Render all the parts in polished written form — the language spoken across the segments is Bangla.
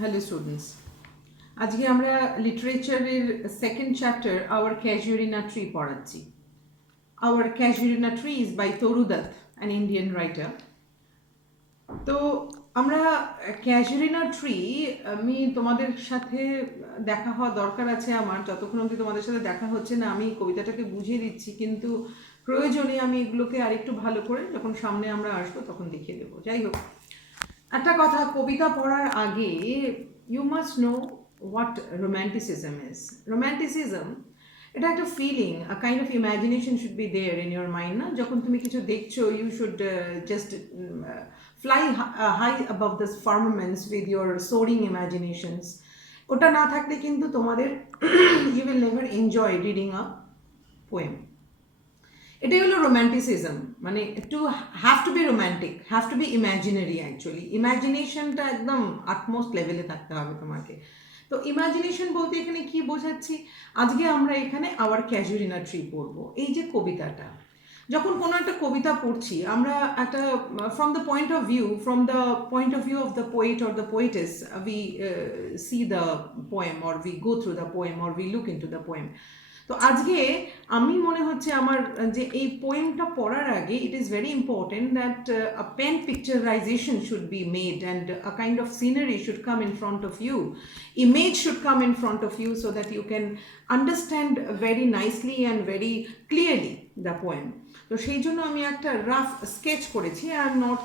হ্যালো স্টুডেন্টস, আজকে আমরা লিটারেচারের second chapter our casuarina tree পড়াচ্ছি। Our casuarina tree is by Toru Dutt, an Indian writer. তো আমরা ক্যাজুরিনা ট্রি, আমি তোমাদের সাথে দেখা হওয়া দরকার আছে আমার, যতক্ষণ অবধি তোমাদের সাথে দেখা হচ্ছে না আমি কবিতাটাকে বুঝিয়ে দিচ্ছি, কিন্তু প্রয়োজনে আমি এগুলোকে আরেকটু ভালো করে যখন সামনে আমরা আসবো তখন দেখিয়ে দেবো। যাই হোক, একটা কথা, কবিতা পড়ার আগে you must know what romanticism is. Romanticism এটা একটা feeling, a kind of imagination should be there in your mind, না? যখন তুমি কিছু দেখছো, you should just fly high above this firmaments with your soaring imaginations. ওটা না থাকলে কিন্তু তোমাদের you will never enjoy reading a poem. এটাই হলো রোম্যান্টিসিজম, মানে to have to be romantic, have to be imaginary. Actually ইমাজিনেশনটা একদম আটমোস্ট লেভেলে থাকতে হবে তোমাকে। তো ইমাজিনেশন বলতে এখানে কি বোঝাচ্ছি, আজকে আমরা এখানে আওয়ার ক্যাজুরিনা ট্রি পড়বো। এই যে কবিতাটা, যখন কোনো একটা কবিতা পড়ছি আমরা একটা from the point of view of the poet or the poetess, we see the poem or we go through the poem or we look into the poem. তো আজকে আমি মনে হচ্ছে আমার যে এই পোয়েমটা পড়ার আগে it is very important that a pen picturisation should be made and a kind of scenery should come in front of you, image should come in front of you, so that you can understand very nicely and very clearly the poem. তো সেই জন্য আমি একটা রাফ স্কেচ করেছি। I am not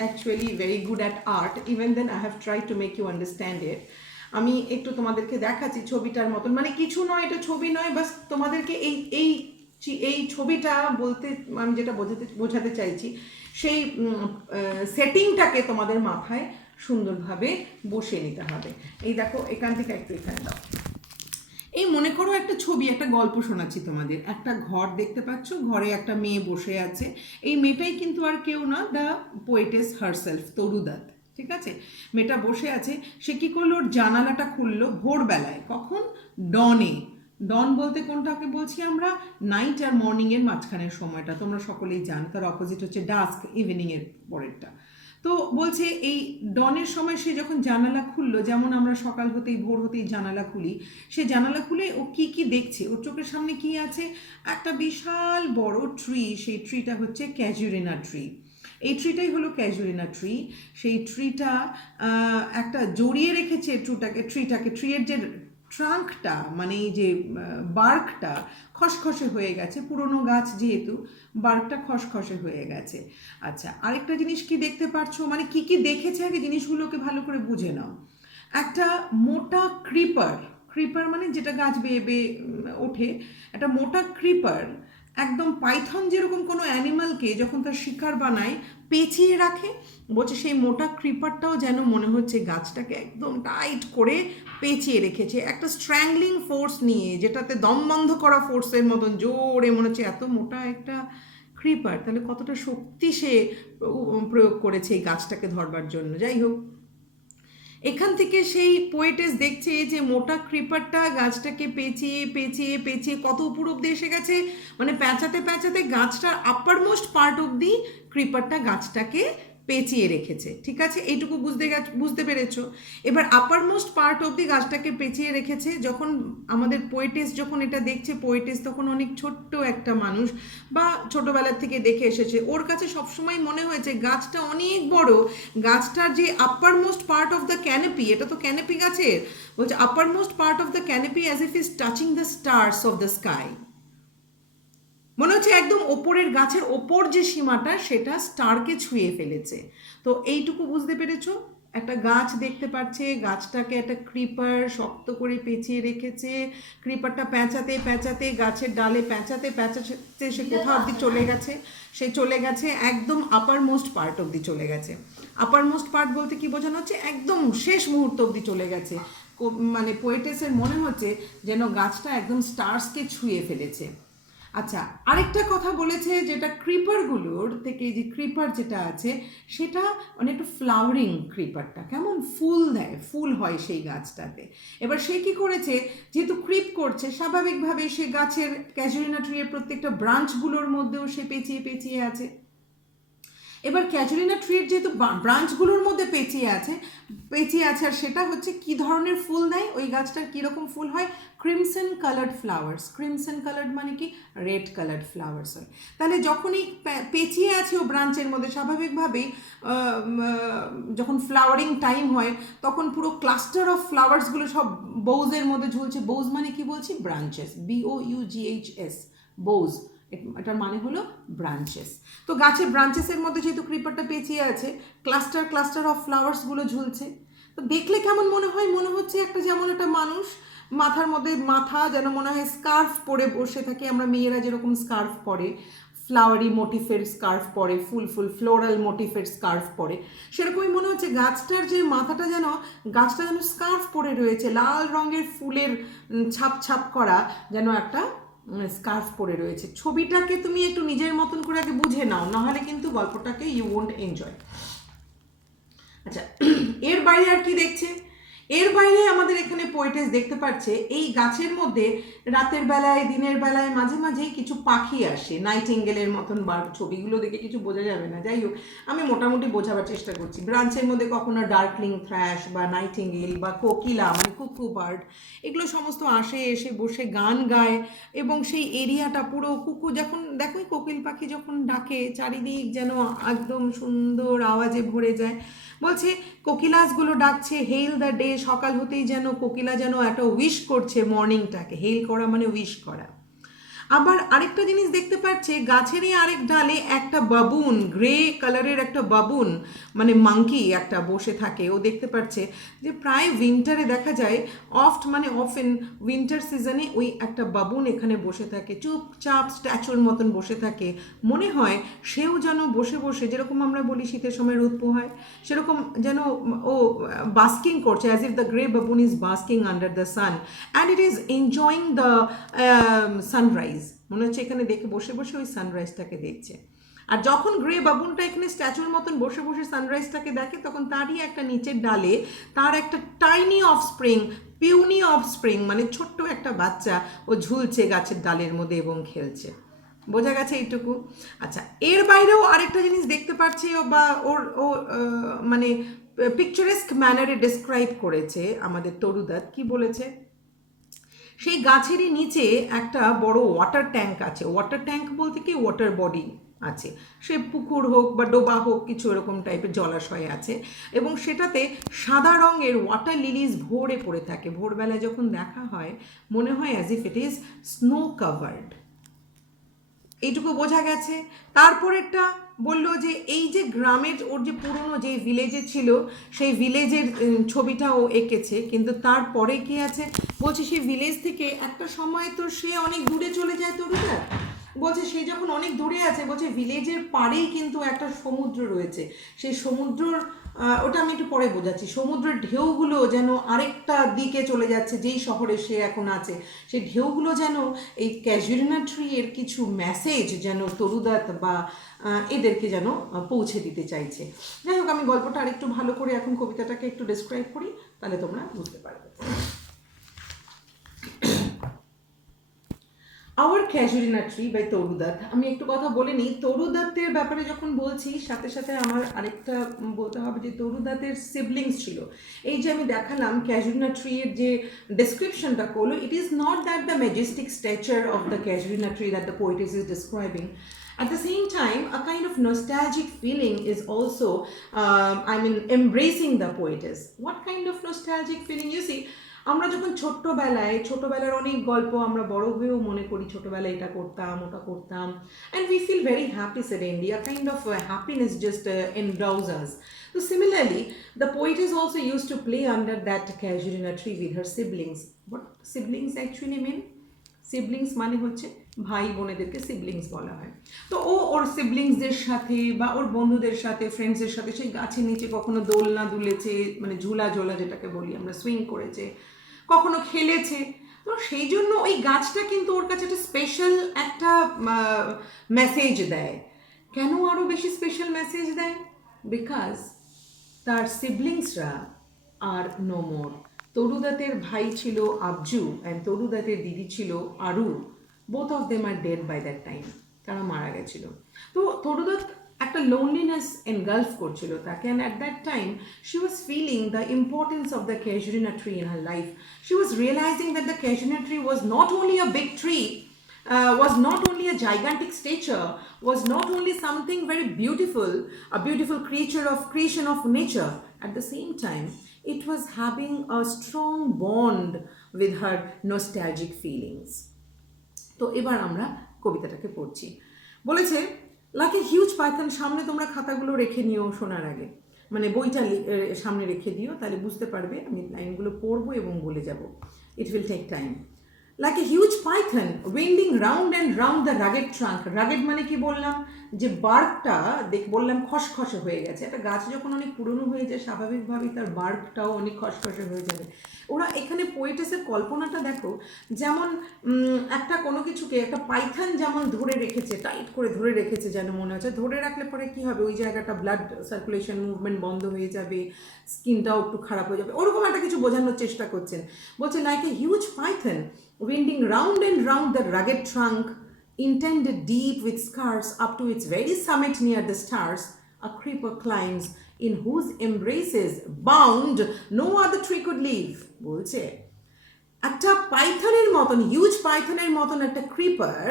actually very good at art, even then I have try to make you understand it. আমি একটু তোমাদেরকে দেখাচ্ছি ছবিটার মতন, মানে কিছু নয়, এটা ছবি নয়, বাস তোমাদেরকে এই এই এই ছবিটা বলতে আমি যেটা বোঝাতে চাইছি, সেই সেটিংটাকে তোমাদের মাথায় সুন্দরভাবে বসিয়ে নিতে হবে। এই দেখো, এখান থেকে একটু এখানে দাও। এই মনে করো একটা ছবি, একটা গল্প শোনাচ্ছি তোমাদের। একটা ঘর দেখতে পাচ্ছ, ঘরে একটা মেয়ে বসে আছে। এই মেয়েটাই কিন্তু আর কেউ না, দ্য পোয়েটেস হারসেলফ, তরু দত্ত। ঠিক আছে, মেয়েটা বসে আছে। সে কী করলো, ওর জানালাটা খুললো ভোরবেলায়। কখন? ডনে। ডন বলতে কোনটাকে বলছি আমরা? নাইট আর মর্নিংয়ের মাঝখানের সময়টা, তোমরা সকলেই জানো। তার অপোজিট হচ্ছে ডাস্ক, ইভিনিংয়ের পরেরটা। তো বলছে এই ডনের সময় সে যখন জানালা খুললো, যেমন আমরা সকাল হতেই ভোর হতেই জানালা খুলি, সে জানালা খুলে ও কি কি দেখছে, ওর চোখের সামনে কি আছে? একটা বিশাল বড় ট্রি। সেই ট্রিটা হচ্ছে ক্যাজুরিনা ট্রি। এই ট্রিটাই হলো ক্যাজুরিনা ট্রি। সেই ট্রিটা একটা জড়িয়ে রেখেছে ট্রিটাকে। ট্রিয়ের যে ট্রাঙ্কটা, মানে এই যে বার্কটা খসখসে হয়ে গেছে, পুরনো গাছ যেহেতু বার্কটা খসখসে হয়ে গেছে। আচ্ছা, আরেকটা জিনিস কি দেখতে পারছো, মানে কি কি দেখেছে আগে জিনিসগুলোকে ভালো করে বুঝে নাও। একটা মোটা ক্রিপার, ক্রিপার মানে যেটা গাছ বেয়ে বেয়ে ওঠে, একটা মোটা ক্রিপার একদম পাইথন যেরকম কোনো অ্যানিমালকে যখন তার শিকার বানায় পেঁচিয়ে রাখে, বলছে সেই মোটা ক্রিপারটাও যেন মনে হচ্ছে গাছটাকে একদম টাইট করে পেঁচিয়ে রেখেছে একটা স্ট্র্যাংলিং ফোর্স নিয়ে, যেটাতে দম বন্ধ করা ফোর্সের মতন জোরে, মনে হচ্ছে এত মোটা একটা ক্রিপার, তাহলে কতটা শক্তি সে প্রয়োগ করেছে এই গাছটাকে ধরবার জন্য। যাই হোক, এখান থেকে সেই পোয়েটেস দেখছে যে মোটা ক্রিপারটা গাছটাকে পেঁচিয়ে পেঁচিয়ে পেঁচিয়ে কত উপর অব্দি এসে গেছে, মানে পেঁচাতে পেঁচাতে গাছটার আপার মোস্ট পার্ট অব্দি ক্রিপারটা গাছটাকে পেঁচিয়ে রেখেছে। ঠিক আছে, এইটুকু বুঝতে পেরেছো? এবার আপার মোস্ট পার্ট অব্দি গাছটাকে পেঁচিয়ে রেখেছে। যখন আমাদের পোয়েটেস যখন এটা দেখছে, পোয়েটেস তখন অনেক ছোট্ট একটা মানুষ, বা ছোটোবেলার থেকে দেখে এসেছে, ওর কাছে সবসময় মনে হয়েছে গাছটা অনেক বড়। গাছটার যে upper most part of the canopy, এটা তো ক্যানোপি গাছের, বলছে upper most part of the canopy as if is touching the stars of the sky. মনে হচ্ছে একদম ওপরের গাছের ওপর যে সীমাটা সেটা স্টারকে ছুঁয়ে ফেলেছে। তো এইটুকু বুঝতে পেরেছো? একটা গাছ দেখতে পাচ্ছে, গাছটাকে একটা ক্রিপার শক্ত করে পেঁচিয়ে রেখেছে। ক্রিপারটা পেঁচাতে পেঁচাতে গাছের ডালে পেঁচাতে পেঁচাতে সে কোথাও অবধি চলে গেছে, সে চলে গেছে একদম আপার মোস্ট পার্ট অবধি চলে গেছে। আপার মোস্ট পার্ট বলতে কি বোঝানো হচ্ছে? একদম শেষ মুহূর্ত অবধি চলে গেছে। মানে পোয়েটেসের মনে হচ্ছে যেন গাছটা একদম স্টার্সকে ছুঁয়ে ফেলেছে। আচ্ছা, আরেকটা কথা বলেছে, যেটা ক্রিপারগুলোর থেকে, যে ক্রিপার যেটা আছে সেটা অনেকটা ফ্লাওয়ারিং, ক্রিপারটা কেমন ফুল দেয়, ফুল হয় সেই গাছটাতে। এবার সে কি করেছে, যেহেতু ক্রিপ করছে, স্বাভাবিকভাবে সে গাছের ক্যাজুরিনা ট্রিয়ের প্রত্যেকটা ব্রাঞ্চগুলোর মধ্যেও সে পেঁচিয়ে পেঁচিয়ে আছে। এবার ক্যাজুলিনা ট্রির যেহেতু ব্রাঞ্চগুলোর মধ্যে পেঁচিয়ে আছে আর সেটা হচ্ছে কি ধরনের ফুল দেয়, ওই গাছটার কীরকম ফুল হয়, crimson coloured flowers. Crimson coloured মানে কি, রেড কালার্ড ফ্লাওয়ার্স হয়। তাহলে যখনই পেঁচিয়ে আছে ও ব্রাঞ্চের মধ্যে, স্বাভাবিকভাবেই যখন ফ্লাওয়ারিং টাইম হয় তখন পুরো ক্লাস্টার অফ ফ্লাওয়ার্সগুলো সব বোউজের মধ্যে ঝুলছে। বোউজ মানে কি বলছি, ব্রাঞ্চেস, BOUGHS, বোউজ, এটার মানে হলো ব্রাঞ্চেস। তো গাছের ব্রাঞ্চেসের মধ্যে যেহেতু ক্রিপারটা পেঁচিয়ে আছে, ক্লাস্টার অফ ফ্লাওয়ার্সগুলো ঝুলছে। তো দেখলে কেমন মনে হয়, মনে হচ্ছে একটা যেমন একটা মানুষ মাথার মধ্যে মাথা যেন মনে হয় স্কার্ফ পরে বসে থাকে, আমরা মেয়েরা যেরকম স্কার্ফ পরে, ফ্লাওয়ারি মোটিফের স্কার্ফ পরে, ফ্লোরাল মোটিফের স্কার্ফ পরে, সেরকমই মনে হচ্ছে গাছটার যে মাথাটা গাছটা যেন স্কার্ফ পরে রয়েছে, লাল রঙের ফুলের ছাপ ছাপ করা যেন একটা স্কার্ফ পরে রয়েছে। ছবিটাকে তুমি একটু নিজের মতন করে আগে বুঝে নাও, নাহলে কিন্তু গল্পটাকে ইউ ওন্ট এনজয়। আচ্ছা, এর বাইরে আর কি দেখছে, এর বাইরে আমাদের এখানে পোয়েটেস দেখতে পাচ্ছে এই গাছের মধ্যে রাতের বেলায়, দিনের বেলায় মাঝে মাঝেই কিছু পাখি আসে, নাইটিঙ্গেলের মতন ছবিগুলো দেখে কিছু বোঝা যাবে না, যাই হোক আমি মোটামুটি বোঝাবার চেষ্টা করছি। ব্রাঞ্চের মধ্যে কখনো ডার্কলিং থ্র্যাশ বা নাইটিঙ্গেল বা কোকিলা মানে কুকু বার্ড, এগুলো সমস্ত আসে, এসে বসে গান গায়, এবং সেই এরিয়াটা পুরো যখন দেখো কোকিল পাখি যখন ডাকে চারিদিক যেন একদম সুন্দর আওয়াজে ভরে যায়। বলছে কোকিলাসগুলো ডাকছে, হেইল দ্য ডে, সকাল হতেই যেন কোকিলা যেন একটা উইশ করছে মর্নিংটাকে, হেইল করা মানে উইশ করা। আবার আরেকটা জিনিস দেখতে পাচ্ছে, গাছেরই আরেক ডালে একটা বাবুন, গ্রে কালারের একটা বাবুন মানে মাঙ্কি একটা বসে থাকে। ও দেখতে পাচ্ছে যে প্রায় উইন্টারে দেখা যায়, অফেন উইন্টার সিজনে ওই একটা বাবুন এখানে বসে থাকে, চুপচাপ স্ট্যাচুর মতন বসে থাকে। মনে হয় সেও যেন বসে বসে, যেরকম আমরা বলি শীতের সময় রোদ পোহায়, সেরকম যেন ও বাস্কিং করছে, as if the grey baboon is basking under the sun and it is enjoying the sunrise. মনে হচ্ছে এখানে দেখে বসে বসে ওই সানরাইজটাকে দেখছে। আর যখন গ্রে বাবুনটা এখানে স্ট্যাচুর মতন বসে বসে সানরাইজটাকে দেখে, তখন তারই একটা নিচের ডালে তার একটা টাইনি পিউনি অফস্প্রিং মানে ছোট্ট একটা বাচ্চা ও ঝুলছে গাছের ডালের মধ্যে এবং খেলছে। বোঝা গেছে এইটুকু? আচ্ছা, এর বাইরেও আরেকটা জিনিস দেখতে পাচ্ছি, বা ও মানে পিকচারেস্ক ম্যানারে ডিসক্রাইব করেছে আমাদের তরুদত্ত। কি বলেছে, সেই গাছেরই নিচে একটা বড় ওয়াটার ট্যাঙ্ক আছে। ওয়াটার ট্যাঙ্ক বলতে কি, ওয়াটার বডি আছে, সে পুকুর হোক বা ডোবা হোক, কিছু এরকম টাইপের জলাশয় আছে, এবং সেটাতে সাদা রঙের ওয়াটার লিলিজ ভরে পড়ে থাকে। ভোরবেলায় যখন দেখা হয় মনে হয় as if it is snow covered. এইটুকু বোঝা গেছে। তারপরেরটা বললো যে এই যে গ্রামের ওর যে পুরনো যে ভিলেজে ছিল, সেই ভিলেজের ছবিটা ও এঁকেছে, কিন্তু তারপরে কি আছে বলছে, সেই ভিলেজ থেকে একটা সময় তো সে অনেক দূরে চলে যায় তরুটা। বলছে সে যখন অনেক দূরে আছে, বলছে ভিলেজের পাড়েই কিন্তু একটা সমুদ্র রয়েছে, সেই সমুদ্রর ওটা আমি একটু পরে বোঝাচ্ছি, সমুদ্রের ঢেউগুলো যেন আরেকটা দিকে চলে যাচ্ছে, যেই শহরে সে এখন আছে, সেই ঢেউগুলো যেন এই ক্যাজুরিনা ট্রি এর কিছু মেসেজ যেন তরুদত্ত বা এদেরকে যেন পৌঁছে দিতে চাইছে। যাই হোক, আমি গল্পটা আরেকটু ভালো করে এখন কবিতাটাকে একটু ডেসক্রাইব করি, তাহলে তোমরা বুঝতে পারবে। Our casuarina tree by Toru Dutt. আমি একটু কথা বলে নিই, তরুদত্তের ব্যাপারে যখন বলছি সাথে সাথে আমার আরেকটা বলতে হবে যে তরুদত্তের সিবলিংস ছিল। এই যে আমি দেখালাম ক্যাজুরিনা ট্রি এর যে ডেসক্রিপশনটা করলো, it is not that the Majestic stature of the casuarina tree that the poetess is describing. At the same time, a kind of nostalgic feeling is also, embracing the poetess. What kind of nostalgic feeling? You see, আমরা যখন ছোটবেলার অনেক গল্প আমরা বড় হয়েও মনে করি ছোটবেলায় এটা করতাম ওটা করতাম, and we feel very happy suddenly, a kind of happiness just endows us. So similarly, the poetess also used to play under that casuarina tree with her siblings. What siblings actually mean? Siblings মানে হচ্ছে ভাই বোনেদেরকে সিবলিংস বলা হয়। তো ও ওর সিবলিংসদের সাথে বা ওর বন্ধুদের সাথে, ফ্রেন্ডসদের সাথে সেই গাছের নিচে কখনো দোলনা দুলেছে, মানে ঝুলা যেটাকে বলি আমরা, সুইং করেছে, কখনো খেলেছে। তো সেই জন্য ওই গাছটা কিন্তু ওর কাছে একটা স্পেশাল একটা মেসেজ দেয়। কেন আরও বেশি স্পেশাল মেসেজ দেয়? বিকজ তার সিবলিংসরা আর নো মোর। তরুদত্তের ভাই ছিল আবজু অ্যান্ড তরুদত্তের দিদি ছিল Aru. Both of them are dead by that time, তারা মারা গেছিল। তো তরুদত্ত একটা লোনলিনেস এনগালফ করছিল তাকে, and at that time she was filling the importance of the casuarina tree in her life. She was realizing that the casuarina tree was not only a big tree, was not only a gigantic stature, was not only something very beautiful, a beautiful creation of nature. At the same time, it was having a strong bond with her nostalgic feelings. তো এবার আমরা কবিতাটাকে পড়ছি. বলেছে, লাইক এ হিউজ পাইথন, সামনে তোমরা খাতাগুলো রেখে নিও শোনার আগে, মানে বইটা সামনে রেখে দিও, তাহলে বুঝতে পারবে আমি লাইনগুলো পড়বো এবং বলে যাব. It will take time. Like a huge python winding round and round the rugged trunk. Rugged মানে কি বললাম, যে বার্কটা বললাম খসখসে হয়ে গেছে. একটা গাছ যখন অনেক পুরনো হয়ে যায় স্বাভাবিকভাবেই তার বার্কটাও অনেক খসখসে হয়ে যাবে. ওরা এখানে পোয়েটেসের কল্পনাটা দেখো, যেমন একটা কোনো কিছুকে একটা পাইথন যেমন ধরে রেখেছে, টাইট করে ধরে রেখেছে, যেন মনে হচ্ছে ধরে রাখলে পরে কি হবে, ওই জায়গাটা ব্লাড সার্কুলেশন মুভমেন্ট বন্ধ হয়ে যাবে, স্কিনটাও একটু খারাপ হয়ে যাবে, ওরকম একটা কিছু বোঝানোর চেষ্টা করছেন. বলছে like a huge Python winding round and round the rugged trunk, intended deep with scars up to its very summit near the stars, a creeper climbs, in whose embraces bound no other tree could live. বলছে একটা পাইথনের মতন, হিউজ পাইথনের মতন একটা ক্রিপার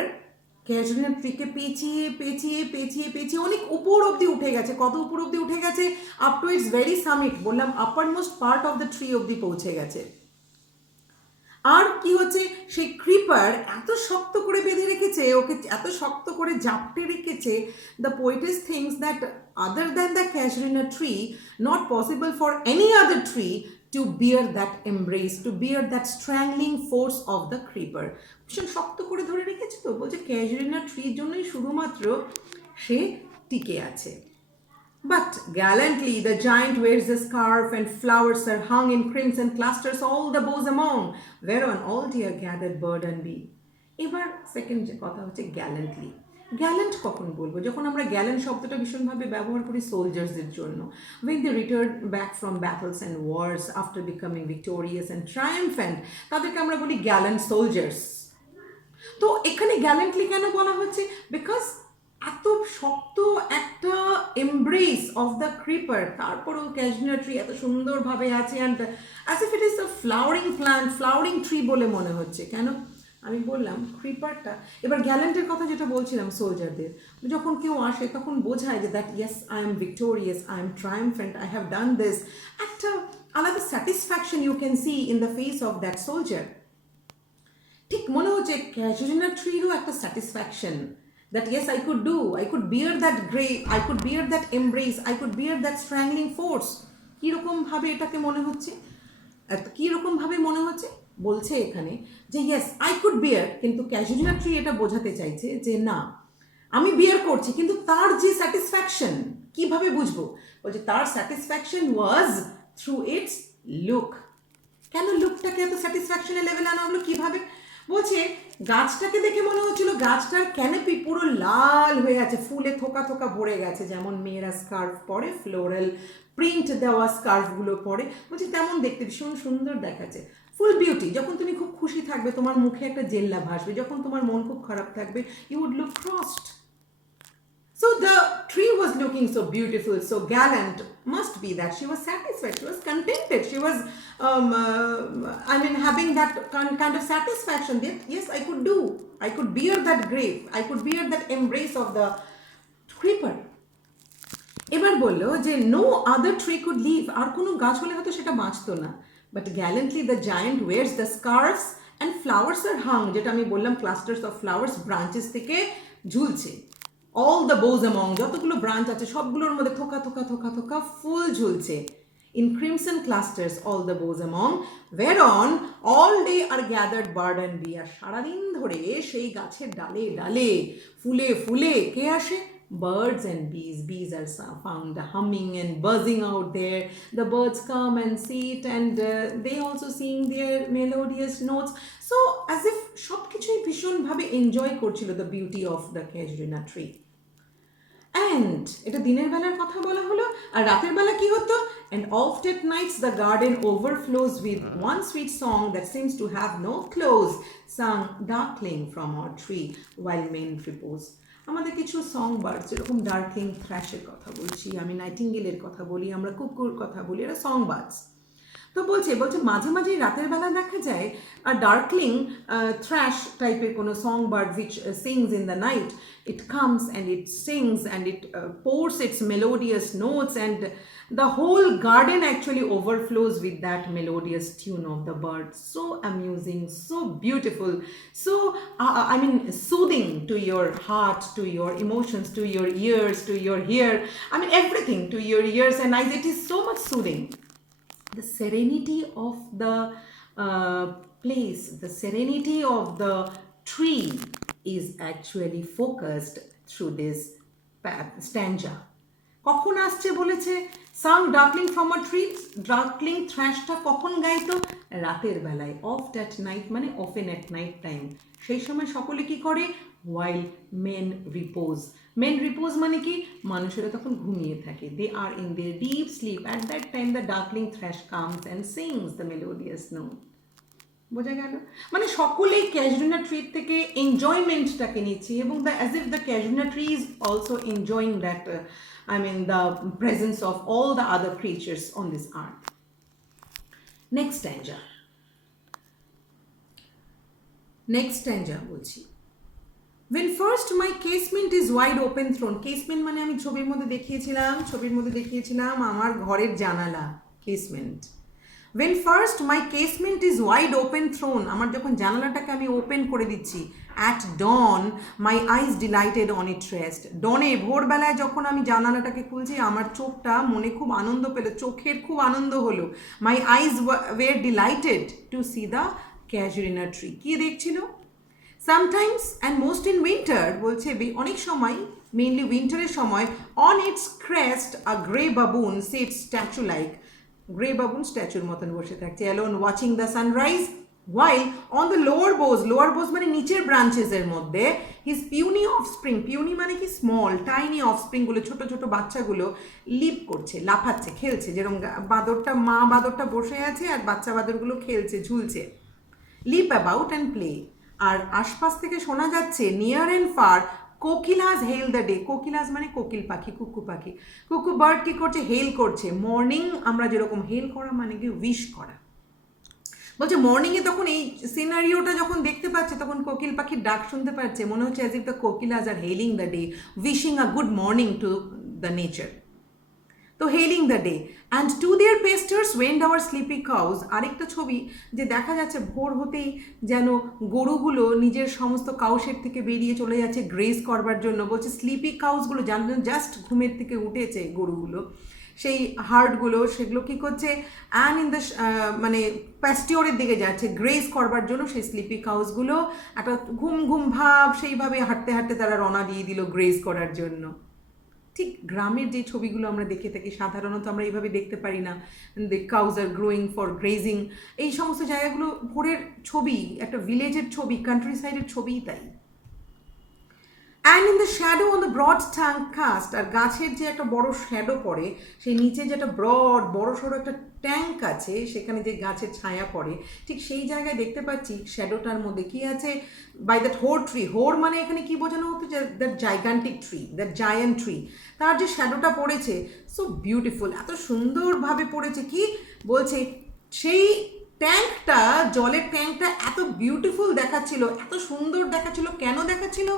ক্যাজুরিনা ট্রিকে পেঁচিয়ে পেঁচিয়ে পেঁচিয়ে পেঁচিয়ে অনেক উপর অব্দি উঠে গেছে. কত উপর অব্দি উঠে গেছে? Up to its very summit, বললাম upper most part of the tree অব্দি পৌঁছে গেছে. আর কি হচ্ছে, সেই ক্রিপার এত শক্ত করে বেঁধে রেখেছে, ওকে এত শক্ত করে জাপটে রেখেছে. The poetess thinks that other than the casuarina tree, not possible for any other tree to bear that embrace, to bear that strangling force of the creeper. ভীষণ শক্ত করে ধরে রেখেছে. তো বলছে ক্যাজুরিনা ট্রির জন্যই শুধুমাত্র সে টিকে আছে. But gallantly the giant wears the scarf, and flowers are hung in crimson clusters all the boughs among, whereon all dear gathered bird and bee. এবার সেকেন্ড যে কথা হচ্ছে গ্যালেন্টলি. গ্যালেন্ট কখন বলবো? যখন আমরা গ্যালেন্ট শব্দটা ভীষণভাবে ব্যবহার করি সোলজার্সদের জন্য. when they return back from battles and wars after becoming victorious and triumphant, তাদেরকে আমরা বলি গ্যালেন্ট সোলজার্স. তো এখানে গ্যালেন্টলি কেন বলা হচ্ছে? বিকজ এত শক্ত একটা এমব্রেস অফ দ্য ক্রিপার, তারপরেও ক্যাজুরিনা ট্রি এত সুন্দরভাবে আছে, and as if it is a flowering plant, flowering tree বলে মনে হচ্ছে. কেন? আমি বললাম ক্রিপারটা. এবার গ্যালেন্টের কথা যেটা বলছিলাম, সোলজারদের যখন কেউ আসে তখন বোঝায় যে that yes I am victorious, I am triumphant, I have done this. একটা আলাদা satisfaction you can see in the face of that soldier. ঠিক মনে হচ্ছে ক্যাজুরিনা ট্রিরও একটা satisfaction, that yes, I could bear that grave, I could bear that embrace, I could bear that strangling force. কীরকম ভাবে এটাকে মনে হচ্ছে, কীরকম ভাবে মনে হচ্ছে বলছে এখানে যে ইয়েস আই কুড বিয়ার, কিন্তু ক্যাজুরিনা ট্রি এটা বোঝাতে চাইছে যে না আমি বিয়ার করছি, কিন্তু তার যে স্যাটিসফ্যাকশন কিভাবে বুঝবো? বলছে তার satisfaction was through it's look. কেন লুকটাকে এত স্যাটিসফ্যাকশনের লেভেলে আনা হলো কিভাবে? বলছে গাছটাকে দেখে মনে হচ্ছিল গাছটার ক্যানোপি পুরো লাল হয়ে আছে, ফুলে থোকা থোকা ভরে গেছে, যেমন মেয়েরা স্কার্ফ পরে, ফ্লোরাল প্রিন্ট দেওয়া স্কার্ফগুলো পরে. বলছে তেমন দেখতে ভীষণ সুন্দর দেখাচ্ছে, ফুল বিউটি. যখন তুমি খুব খুশি থাকবে তোমার মুখে একটা জেল্লা ভাসবে, যখন তোমার মন খুব খারাপ থাকবে you would look crossed. So the tree was looking so beautiful, so gallant. Must be that she was satisfied, she was contented, she was having that kind of satisfaction that yes, I could bear that grave, I could bear that embrace of the creeper. এবার বললো যে no other tree could live, আর কোনো গাছ হলে হয়তো সেটা বাঁচতো না. But gallantly the giant wears the scarves, and flowers are hung, যেটা আমি বললাম clusters of flowers branches থেকে ঝুলছে. all the boughs among, যতগুলো ব্রাঞ্চ আছে সবগুলোর মধ্যে থোকা থোকা থোকা থোকা ফুল ঝুলছে. in crimson clusters all the boughs among, whereon all day are gathered bird and bee. আর সারাদিন ধরে সেই গাছের ডালে ডালে ফুলে ফুলে কে আসে? birds and bees. Bees are found humming and buzzing out there. The birds come and sit, and they also sing their melodious notes. So as if সব কিছুই ভীষণ ভাবে এনজয় করছিল the beauty of the casuarina tree. And এটা দিনের বেলার কথা বলা হলো, আর রাতের বেলা কি হতো? and oft at nights the garden overflows with one sweet song that seems to have no close, sung darkling from our tree while men repose. আমাদের কিছু সং বার্ডস যেরকম ডার্কলিং থ্র্যাশের কথা বলছি, আমি নাইটিঙ্গেলের কথা বলি, আমরা কুকুর কথা বলি, এরা সং বার্ডস। তো বলছে মাঝে মাঝে রাতের বেলা দেখা যায় আর ডার্কলিং থ্র্যাশ টাইপের কোনো song bird which sings in the night, it comes and it sings and it pours its melodious notes, and the whole garden actually overflows with that melodious tune of the bird. So amusing, so beautiful, so I mean soothing to your heart, to your emotions, to your ears, to your hair, I mean everything, to your ears and eyes. It is so much soothing. The serenity of the place, the serenity of the tree is actually focused through this stanza. কখন আসছে বলেছে, সাং ডার্কলিং ফ্রম আ ট্রি, ডার্কলিং থ্র্যাশটা কখন গাইতো? রাতের বেলায়, অফট অ্যাট নাইট মানে অফেন অ্যাট নাইট টাইম। সেই সময় সকলে কি করে? while men repose. Men repose মানে কি? মানুষেরা তখন ঘুমিয়ে থাকে, they are in their deep sleep. At that time the darkling thrush comes and sings the melodious note. বোঝা গেল? মানে সকলেই ক্যাজুরিনা ট্রি থেকে এনজয়মেন্টটাকে নিচ্ছে, এবং as if the casuarina tree is also enjoying that I mean the presence of all the other creatures on this earth. Next stanza বলছি, when first my casement is wide open thrown. casement মানে আমি ছবির মধ্যে দেখিয়েছিলাম আমার ঘরের জানালা, casement. when first my casement is wide open thrown, আমার যখন জানালাটাকে আমি ওপেন করে দিচ্ছি, at dawn my eyes delighted on it rest. ডনে ভোরবেলায় যখন আমি জানালাটাকে খুলছি, আমার চোখটা মনে খুব আনন্দ পেল, চোখের খুব আনন্দ হলো। my eyes were delighted to see the casuarina tree. কি দেখছিল? sometimes and most in winter, বলছে অনেক সময়, মেইনলি উইন্টারের সময়, on its crest a grey baboon sits statue like. Grey baboon স্ট্যাচুর মতন বসে থাকছে, alone watching the sunrise, while on the lower boughs মানে নিচের ব্রাঞ্চেসের মধ্যে, his puny offspring, puny মানে কি? স্মল, টাইনি অফস্প্রিং গুলো, ছোট ছোট বাচ্চাগুলো লিপ করছে, লাফাচ্ছে, খেলছে, যেরকম বাঁদরটা, মা বাঁদরটা বসে আছে আর বাচ্চা বাঁদরগুলো খেলছে, ঝুলছে, লিপ অ্যাবাউট অ্যান্ড প্লে। আর আশপাশ থেকে শোনা যাচ্ছে, near and far, kokilas hail the day. Kokilas মানে কোকিল পাখি, কুকু পাখি, কুকু বার্ড কি করছে? হেল করছে। মর্নিং আমরা যেরকম হেল করা মানে কি? উইশ করা। বলছে মর্নিংয়ে তখন এই সিনারিওটা যখন দেখতে পাচ্ছে, তখন কোকিল পাখির ডাক শুনতে পাচ্ছে, মনে হচ্ছে as if the kokilas are hailing the day, wishing a good morning to the nature. তো hailing the day, and to their pastures wend our sleepy cows. আরেকটা ছবি যে দেখা যাচ্ছে, ভোর হতেই যেন গরুগুলো নিজের সমস্ত কাউসের থেকে বেরিয়ে চলে যাচ্ছে গ্রেজ করবার জন্য। বলছে স্লিপি কাউসগুলো জাস্ট ঘুমের থেকে উঠেছে গরুগুলো, সেই হার্টগুলো, সেগুলো কী করছে? অ্যান্ড ইন দ্য মানে প্যাস্টিওরের দিকে যাচ্ছে গ্রেজ করবার জন্য। সেই স্লিপি কাউসগুলো একটা ঘুম ঘুম ভাব, সেইভাবে হাঁটতে হাঁটতে তারা রওনা দিয়ে দিল গ্রেজ করার জন্য। ঠিক গ্রামের যে ছবিগুলো আমরা দেখে থাকি, সাধারণত আমরা এইভাবে দেখতে পারি না, the cows are growing for grazing, এই সমস্ত জায়গাগুলো ভোরের ছবি, একটা ভিলেজের ছবি, কান্ট্রি সাইডের ছবিই তাই। And in the shadow on the broad tank cast, আর গাছের যে একটা বড় শ্যাডো পড়ে, সেই নিচে যে একটা বড় সড়ো একটা ট্যাঙ্ক আছে, সেখানে যে গাছের ছায়া পড়ে, ঠিক সেই জায়গায় দেখতে পাচ্ছি শ্যাডোটার মধ্যে কি আছে? By that hoar tree. Hoar মানে এখানে কি বোঝানো হতো? যে that gigantic tree, that giant tree, তার যে শ্যাডোটা পড়েছে, সো বিউটিফুল, এত সুন্দরভাবে পড়েছে। কি বলছে? সেই ট্যাঙ্কটা, জলের ট্যাঙ্কটা এত বিউটিফুল দেখাচ্ছিল, এত সুন্দর দেখাচ্ছিল। কেন দেখাচ্ছিল?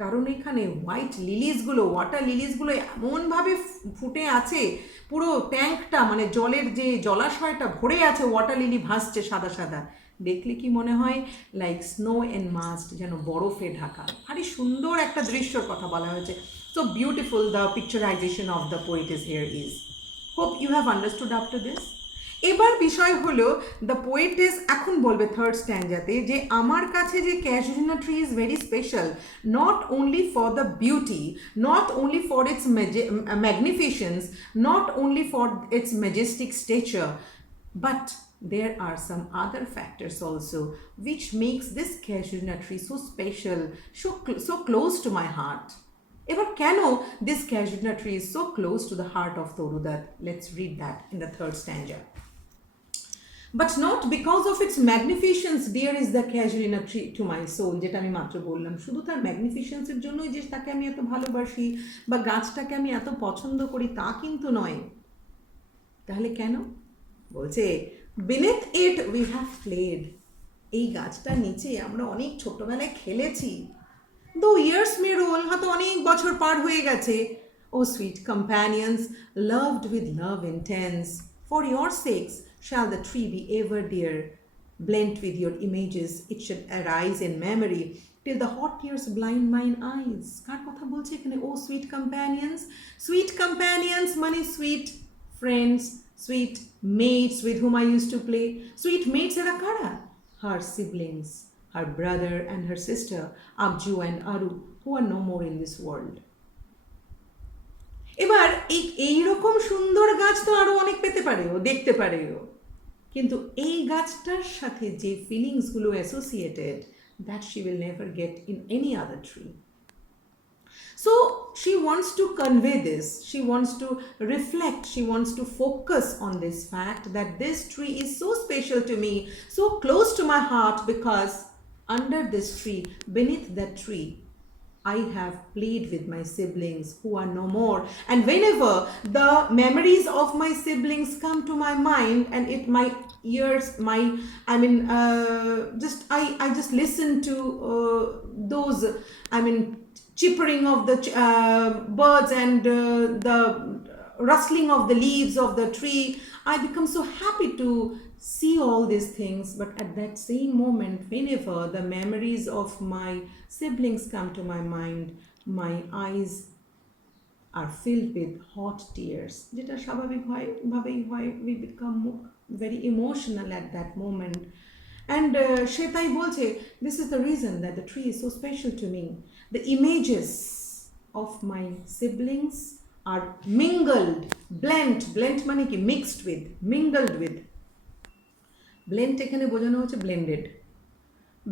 কারণ এখানে হোয়াইট লিলিসগুলো, ওয়াটার লিলিসগুলো এমনভাবে ফুটে আছে, পুরো ট্যাঙ্কটা মানে জলের যে জলাশয়টা ভরে আছে, ওয়াটার লিলি ভাসছে সাদা সাদা। দেখলে কি মনে হয়? লাইক স্নো এন্ড মাস্ট, যেন বরফে ঢাকা। ভারী সুন্দর একটা দৃশ্যর কথা বলা হয়েছে। So beautiful the picturisation of the poets here is. Hope you have understood after this. এবার বিষয় হলো, দ্য পোয়েটেস এখন বলবে থার্ড স্ট্যান্ডাতে যে আমার কাছে যে casuarina tree is very special, not only for the beauty, not only for its magnificence, not only for its majestic stature, but there are some other factors also which makes this casuarina tree so special, so close to my heart. এবার কেন this casuarina tree is so close to the heart of Torudutt? Let's read that in the third stanza. But not because of its magnificence dear is the casuarina tree to my soul, যেটা আমি মাত্র বললাম। শুধু তার ম্যাগনিফিশেন্সের জন্যই যে তাকে আমি এত ভালোবাসি বা গাছটাকে আমি এত পছন্দ করি তা কিন্তু নয়। তাহলে কেন? বলছে beneath it we have played, এই গাছটার নিচে আমরা অনেক ছোটবেলায় খেলেছি। though years may roll, হয়তো অনেক বছর পার হয়ে গেছে। oh sweet companions, loved with love intense, for your sakes shall the tree be ever dear, blent with your images it should arise in memory till the hot tears blind mine eyes. কার কথা বলছে এখানে? oh sweet companions, sweet companions মানে sweet friends, sweet mates with whom I used to play. Sweet mates এরা কারা? Her siblings, her brother and her sister Abju and Aru, who are no more in this world. এবার এইরকম সুন্দর গাছ তো আরো অনেক পেতে পারে ও, দেখতে পারে ও, কিন্তু এই গাছটার সাথে যে ফিলিংসগুলো associated, that she will never get in any other tree. So she wants to convey this, she wants to reflect, she wants to focus on this fact that this tree is so special to me, so close to my heart, because under this tree, beneath that tree, I have played with my siblings who are no more. And whenever the memories of my siblings come to my mind, and my ears, I just listen to those, chippering of the birds and the rustling of the leaves of the tree, I become so happy to see all these things. But at that same moment, whenever the memories of my siblings come to my mind, my eyes are filled with hot tears, যেটা স্বাভাবিকভাবেই হয়, we become very emotional at that moment. And সে তাই বলছে, this is the reason that the tree is so special to me. The images of my siblings are mingled, blent মানে কি? mixed with, mingled with, blend এখানে বোঝানো হচ্ছে blended,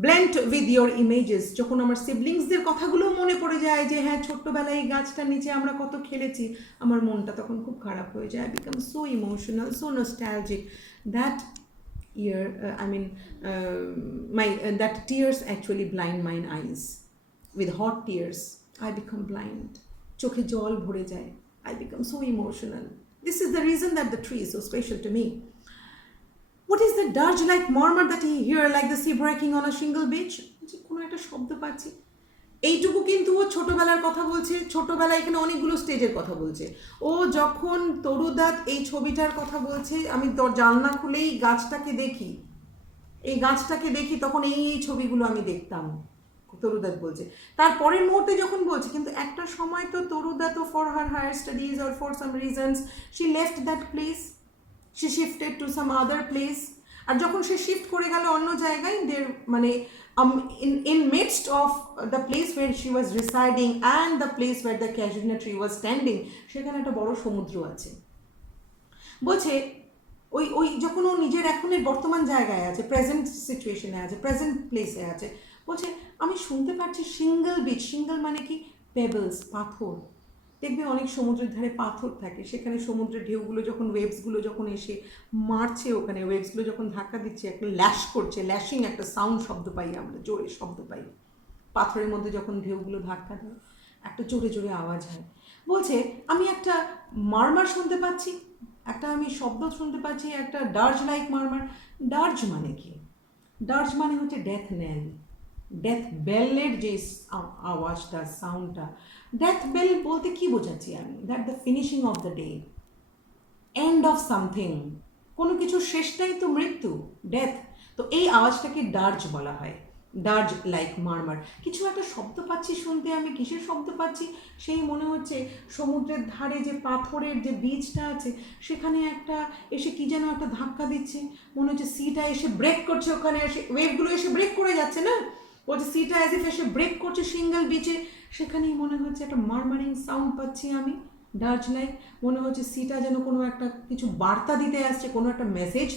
blent with your images. যখন আমার সিবলিংসদের কথাগুলো মনে পড়ে যায় যে হ্যাঁ ছোট্টবেলায় এই গাছটার নিচে আমরা কত খেলেছি, আমার মনটা তখন খুব খারাপ হয়ে যায়, I become so emotional, so nostalgic, that that tears actually blind mine eyes. With hot tears I become blind, চোখে জল ভরে যায়, I become so emotional. This is the reason that the tree is so special to me. What is the dirge like murmur that he hear like the sea breaking on a shingle beach? কোনো একটা শব্দ পাচ্ছি। এইটুকু কিন্তু ও ছোটবেলার কথা বলছে, ছোটবেলায় এখানে অনেকগুলো স্টেজের কথা বলছে। ও যখন তরুদাত এই ছবিটার কথা বলছে, আমি জানলা খুলেই গাছটাকে দেখি, এই গাছটাকে দেখি, তখন এই ছবিগুলো আমি দেখতাম, তরুদাত বলছে। তারপরের মুহূর্তে যখন বলছে, কিন্তু একটা সময় তো Toru Dutt for her higher studies or for some reasons she left that place, she shifted to some other place. আর যখন সে শিফট করে গেল অন্য জায়গায়, in midst of the place where she was residing and the place where the casuarina tree was standing, সেখানে একটা বড় সমুদ্র আছে। বলছে ওই যখন ও নিজের এখনের বর্তমান জায়গায় আছে, প্রেজেন্ট সিচুয়েশনে আছে, প্রেজেন্ট প্লেসে আছে, বলছে আমি শুনতে পাচ্ছি সিঙ্গল বিচ। সিঙ্গল মানে কি? পেবলস, পাথর। দেখবে অনেক সমুদ্রের ধারে পাথর থাকে, সেখানে সমুদ্রের ঢেউগুলো যখন, ওয়েভসগুলো যখন এসে মারছে ওখানে, ওয়েভসগুলো যখন ধাক্কা দিচ্ছে, একটা ল্যাশ করছে, ল্যাশিং একটা সাউন্ড শব্দ পাই আমরা, জোরে শব্দ পাই। পাথরের মধ্যে যখন ঢেউগুলো ধাক্কা দেয় একটা জোরে জোরে আওয়াজ হয়। বলছে আমি একটা মারমার শুনতে পাচ্ছি, আমি শব্দ শুনতে পাচ্ছি, একটা ডার্জ লাইক মারমার। ডার্জ মানে কি? ডার্জ মানে হচ্ছে ডেথ নেল, ডেথ বেলের যে আওয়াজটা, সাউন্ডটা। ডেথ বেল বলতে কি বোঝাচ্ছি আমি? That the finishing of the day, end of something, কোনো কিছু শেষটাই তো মৃত্যু, ডেথ। তো এই আওয়াজটাকে ডার্জ বলা হয়, ডার্জ লাইক মারমার। কিছু একটা শব্দ পাচ্ছি শুনতে আমি, কিসের শব্দ পাচ্ছি? সেই মনে হচ্ছে সমুদ্রের ধারে যে পাথরের যে বীজটা আছে, সেখানে একটা এসে কি যেন একটা ধাক্কা দিচ্ছে, মনে হচ্ছে সিটা এসে ব্রেক করছে, ওখানে এসে ওয়েভগুলো এসে ব্রেক করে যাচ্ছে না, বলছে সিটা অ্যাজ ইফ এসে ব্রেক করছে সিঙ্গেল বিচে, সেখানেই মনে হচ্ছে একটা মারমারিং সাউন্ড পাচ্ছি আমি, ডার্জ লাইক। মনে হচ্ছে সিটা যেন কোনো একটা কিছু বার্তা দিতে আসছে, কোনো একটা মেসেজ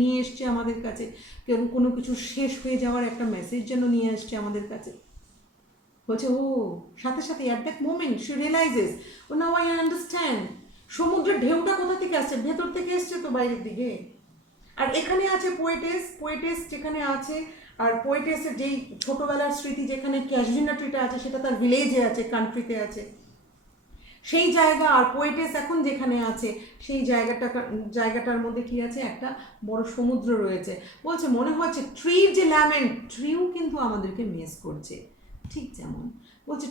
নিয়ে এসছে আমাদের কাছে, কোনো কিছু শেষ হয়ে যাওয়ার একটা মেসেজ যেন নিয়ে আসছে আমাদের কাছে। বলছে ও সাথে সাথে at that moment she realises, oh now I understand, সমুদ্রের ঢেউটা কোথা থেকে আসছে? ভেতর থেকে এসছে তো বাইরের দিকে। আর এখানে আছে পোয়েটেস যেখানে আছে, আর পোয়েটেসের যেই ছোটবেলার স্মৃতি যেখানে ক্যাজুরিনা ট্রিটা আছে সেটা তার ভিলেজে আছে, কান্ট্রিতে আছে সেই জায়গা, আর পোয়েটেস এখন যেখানে আছে সেই জায়গাটার মধ্যে কি আছে, একটা বড় সমুদ্র রয়েছে। বলছে মনে হচ্ছে ট্রির যে ল্যামেন্ট, ট্রিও কিন্তু আমাদেরকে মিস করছে। ঠিক যেমন বলছে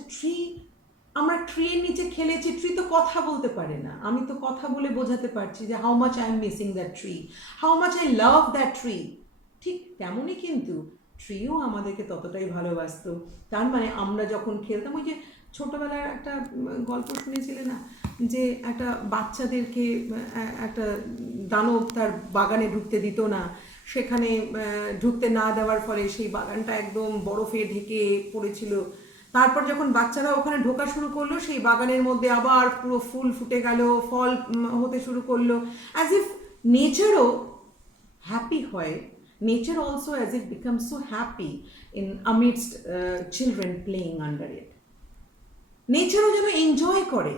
আমরা ট্রির নিচে খেলেছি, ট্রি তো কথা বলতে পারে না, আমি তো কথা বলে বোঝাতে পারছি যে how much I am missing that tree, how much I love that tree. ঠিক তেমনই কিন্তু ট্রিও আমাদেরকে ততটাই ভালোবাসতো। তার মানে আমরা যখন খেলতাম, ওই যে ছোটোবেলার একটা গল্প শুনেছিলে না, যে একটা বাচ্চাদেরকে একটা দানব তার বাগানে ঢুকতে দিত না, সেখানে ঢুকতে না দেওয়ার ফলে সেই বাগানটা একদম বরফে ঢেকে পড়েছিল। তারপর যখন বাচ্চারা ওখানে ঢোকা শুরু করলো, সেই বাগানের মধ্যে আবার পুরো ফুল ফুটে গেল, ফল হতে শুরু করলো, অ্যাজ ইফ নেচারও হ্যাপি হয়। Nature also as if becomes so happy in amidst children playing under it. নেচারও যেন এনজয় করে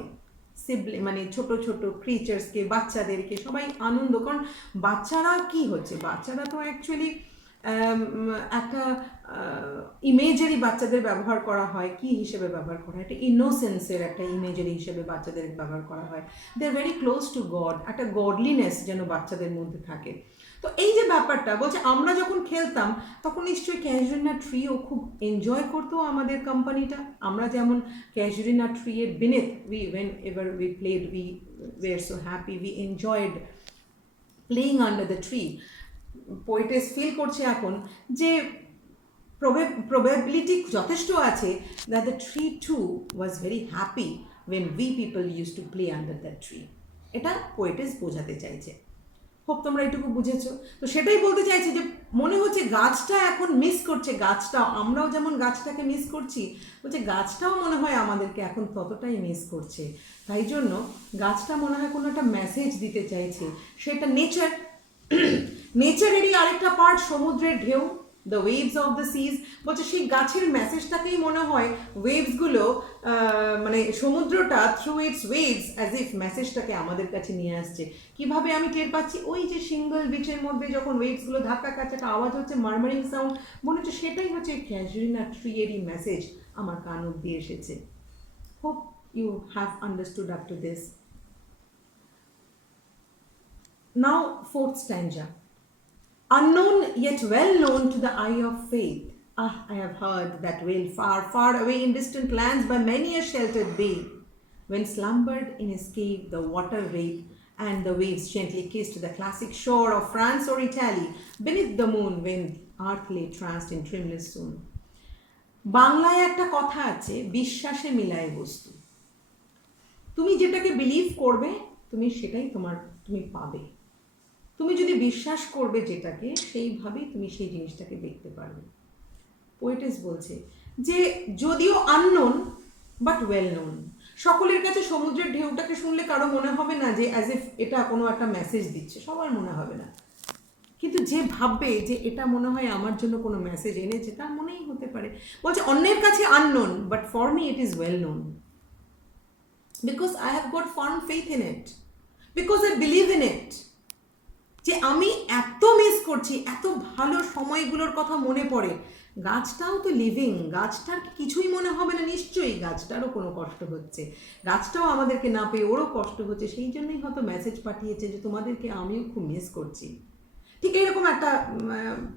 মানে ছোট ছোট ক্রিচার্সকে, বাচ্চাদেরকে, সবাই আনন্দ। কারণ বাচ্চারা কি হচ্ছে, বাচ্চারা তো অ্যাকচুয়ালি একটা ইমেজারি বাচ্চাদের ব্যবহার করা হয়, কি হিসেবে ব্যবহার করা হয়, একটা ইনোসেন্সের একটা ইমেজারি হিসেবে বাচ্চাদের ব্যবহার করা হয়। They are very close to God, একটা গডলিনেস যেন বাচ্চাদের মধ্যে থাকে। তো এই যে ব্যাপারটা বলছে, আমরা যখন খেলতাম তখন নিশ্চয়ই ক্যাজুরিনা ট্রিও খুব এনজয় করতো আমাদের কোম্পানিটা। আমরা যেমন ক্যাজুরিনা ট্রি এর বিনেথ when ever we played, we were so happy, we enjoyed playing under the tree. Poetess feel করছে এখন যে probability যথেষ্ট আছে that the tree too was very happy when we people used to play under that tree. এটা পোয়েটেস বোঝাতে চাইছে। হোপ তোমরা এটুকু বুঝেছো। তো সেটাই বলতে চাইছি যে মনে হচ্ছে গাছটা এখন মিস করছে, গাছটা, আমরাও যেমন গাছটাকে মিস করছি, বলছে গাছটাও মনে হয় আমাদেরকে এখন ততটাই মিস করছে। তাই জন্য গাছটা মনে হয় কোনো একটা মেসেজ দিতে চাইছে। সেটা নেচারেরই আরেকটা পার্ট, সমুদ্রের ঢেউ, the waves of the seas. বলছে সেই গাছের মেসেজটাকেই মনে হয় ওয়েভসগুলো, মানে সমুদ্রটা through its waves as if মেসেজটাকে আমাদের কাছে নিয়ে আসছে। কিভাবে আমি টের পাচ্ছি, ওই যে সিঙ্গল বিচের মধ্যে যখন ওয়েভসগুলো ধাক্কা খাচ্ছে, একটা আওয়াজ হচ্ছে, মার্মারিং সাউন্ড, মনে হচ্ছে সেটাই হচ্ছে ক্যাজুরিনা ট্রিয়েরই মেসেজ আমার কান অব্দি এসেছে। Hope you have understood up to this. Now fourth stanza. Unknown yet well known to the eye of faith. Ah, I have heard that wail far, far away in distant lands by many a sheltered bay. When slumbered in his cave the water wraith, and the waves gently kissed the classic shore of France or Italy, beneath the moon when earth lay tranced in dreamless swoon. বাংলায় একটা কথা আছে, বিশ্বাসে মিলায় বস্তু। তুমি যেটাকে বিলিভ করবে তুমি সেটাই তুমি পাবে। তুমি যদি বিশ্বাস করবে যেটাকে, সেইভাবেই তুমি সেই জিনিসটাকে দেখতে পারবে। পোয়েটেস বলছে যে যদিও আননোন বাট ওয়েল নোন, সকলের কাছে সমুদ্রের ঢেউটাকে শুনলে কারো মনে হবে না যে অ্যাজ ইফ এটা কোনো একটা মেসেজ দিচ্ছে, সবার মনে হবে না। কিন্তু যে ভাববে যে এটা মনে হয় আমার জন্য কোনো মেসেজ এনেছে, তার মনেই হতে পারে। বলছে অন্যের কাছে unknown but for me it is well known, because I have got farm faith in it, because I believe in it. যে আমি এত মিস করছি, এত ভালো সময়গুলোর কথা মনে পড়ে। গাছটাও তো লিভিং, গাছটার কিছুই মনে হবে না, নিশ্চয়ই গাছটারও কোনো কষ্ট হচ্ছে, গাছটাও আমাদেরকে না পেয়ে ওরও কষ্ট হচ্ছে, সেই জন্যই হয়তো মেসেজ পাঠিয়েছে যে তোমাদেরকে আমিও খুব মিস করছি। ঠিক এইরকম একটা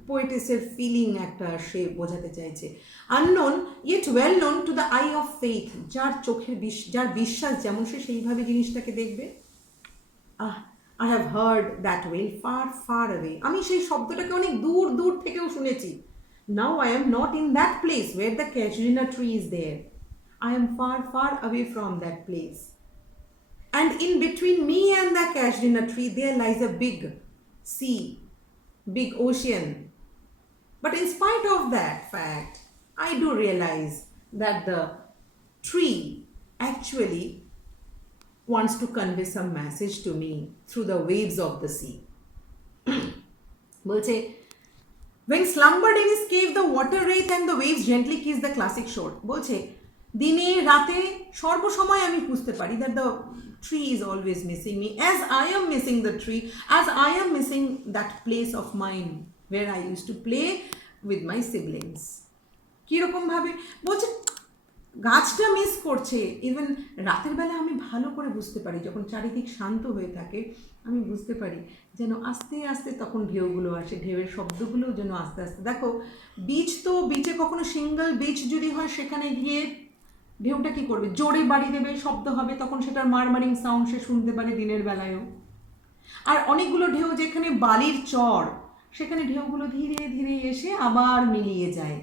পোয়েটেসের ফিলিং একটা সে বোঝাতে চাইছে। Unknown yet well known to the I of faith, যার বিশ্বাস যেমন সে সেইভাবে জিনিসটাকে দেখবে। I have heard that wail far, far away. আমি সেই শব্দটাকে অনেক দূর দূর থেকেও শুনেছি। Now I am not in that place where the casuarina tree is there. I am far, far away from that place. And in between me and the casuarina tree there lies a big sea, big ocean. But in spite of that fact, I do realize that the tree actually wants to convey some message to me through the waves of the sea. বলছে when slumbered in his cave the water wraith and the waves gently kiss the classic shore. বলছে দিনে রাতে সর্বসময় আমি বুঝতে পারি that the tree is always missing me, as I am missing the tree, as I am missing that place of mine where I used to play with my siblings. কীরকম ভাবে বলছে গাছটা মিস করছে। ইভেন রাতের বেলা আমি ভালো করে বুঝতে পারি, যখন চারিদিক শান্ত হয়ে থাকে আমি বুঝতে পারি যেন আস্তে আস্তে তখন ঢেউগুলো আসে, ঢেউয়ের শব্দগুলোও যেন আস্তে আস্তে। দেখো বিচ, তো বিচে কখনো সিঙ্গেল বিচ যদি হয় সেখানে গিয়ে ঢেউটা কী করবে, জোরে বাড়ি দেবে, শব্দ হবে, তখন সেটার মারমারিং সাউন্ড সে শুনতে পারে দিনের বেলায়ও। আর অনেকগুলো ঢেউ যেখানে বালির চর, সেখানে ঢেউগুলো ধীরে ধীরে এসে আবার মিলিয়ে যায়।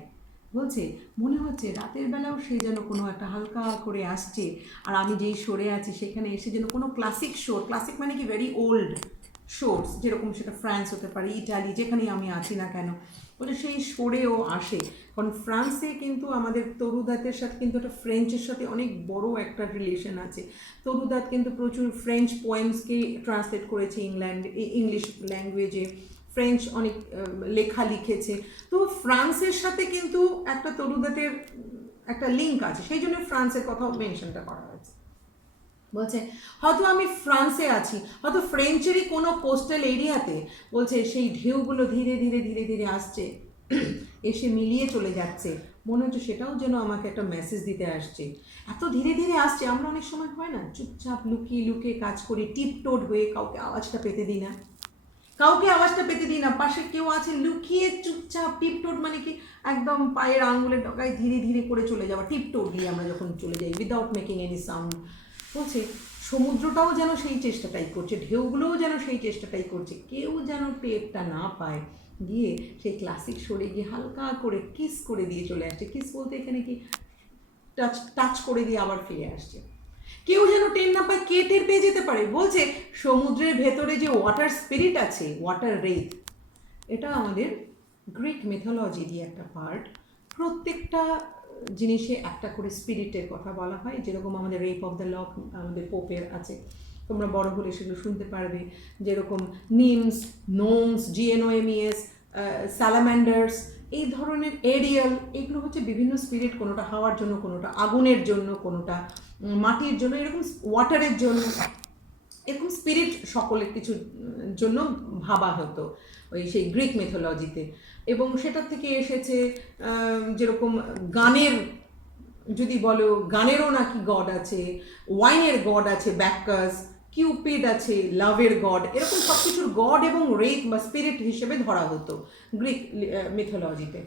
বলছে মনে হচ্ছে রাতের বেলাও সে যেন কোনো একটা হালকা করে আসছে, আর আমি যেই সরে আছি সেখানে এসে যেন কোনো ক্লাসিক শোর, ক্লাসিক মানে কি ভেরি ওল্ড শোর্স, যেরকম সেটা ফ্রান্স হতে পারে, ইটালি, যেখানেই আমি আছি না কেন, বলে সেই সরেও আসে। কারণ ফ্রান্সে কিন্তু আমাদের তরুদাতের সাথে কিন্তু একটা ফ্রেঞ্চের সাথে অনেক বড় একটা রিলেশন আছে। তরুদাত কিন্তু প্রচুর ফ্রেঞ্চ পোয়েমসকে ট্রান্সলেট করেছে ইংলিশ ল্যাঙ্গুয়েজে, ফ্রেঞ্চ অনেক লেখা লিখেছে। তো ফ্রান্সের সাথে কিন্তু একটা তরুদাতের একটা লিঙ্ক আছে, সেই জন্য ফ্রান্সের কথাও মেনশনটা করা হয়েছে। বলছে হয়তো আমি ফ্রান্সে আছি, হয়তো ফ্রেঞ্চেরই কোনো কোস্টাল এরিয়াতে, বলছে সেই ঢেউগুলো ধীরে ধীরে ধীরে ধীরে আসছে, এসে মিলিয়ে চলে যাচ্ছে, মনে হচ্ছে সেটাও যেন আমাকে একটা মেসেজ দিতে আসছে। এত ধীরে ধীরে আসছে, আমরা অনেক সময় হয় না চুপচাপ লুকিয়ে লুকিয়ে কাজ করি, টিপটোড হয়ে কাউকে আওয়াজটা পেতে দিই না, পাশে কেউ আছে লুকিয়ে চুপচাপ টিপটোড মানে কি একদম পায়ের আঙ্গুলের ডগায় ধীরে ধীরে করে চলে যাওয়া, টিপটোডলি আমরা যখন চলে যাই উইদাউট মেকিং এনি সাউন্ড। বলছে সমুদ্রটাও যেন সেই চেষ্টাটাই করছে, ঢেউগুলোও যেন সেই চেষ্টাটাই করছে, কেউ যেন টেরটা না পায়, গিয়ে সেই ক্লাসিক সরে গিয়ে হালকা করে কিস করে দিয়ে চলে আসছে। কিস বলতে এখানে কি টাচ করে দিয়ে আবার ফিরে আসছে। কেউ যেন টের না পায়, কে টের পেয়ে যেতে পারে? বলছে সমুদ্রের ভেতরে যে ওয়াটার স্পিরিট আছে, ওয়াটার রেথ, এটা আমাদের গ্রিক মিথোলজিরই একটা পার্ট। প্রত্যেকটা জিনিসে একটা করে স্পিরিটের কথা বলা হয়, যেরকম আমাদের রেপ অফ দ্য লক আমাদের পোপের আছে, তোমরা বড় হলে সেগুলো শুনতে পারবে, যেরকম নিমস, নোমস, জিএনওএমইএস, স্যালামান্ডার্স, এই ধরনের এরিয়াল, এগুলো হচ্ছে বিভিন্ন স্পিরিট, কোনোটা হাওয়ার জন্য, কোনোটা আগুনের জন্য, কোনোটা মাটির জন্য, এরকম ওয়াটারের জন্য, এরকম স্পিরিট সকলের কিছু জন্য ভাবা হতো ওই সেই গ্রিক মিথোলজিতে। এবং সেটার থেকে এসেছে যেরকম গানের, যদি বলো গানেরও নাকি গড আছে, ওয়াইনের গড আছে ব্যাকাস, কিউপিড আছে লাভের গড, এরকম সব কিছুর গড এবং রেথ বা স্পিরিট হিসেবে ধরা হতো গ্রিক মিথোলজিতে।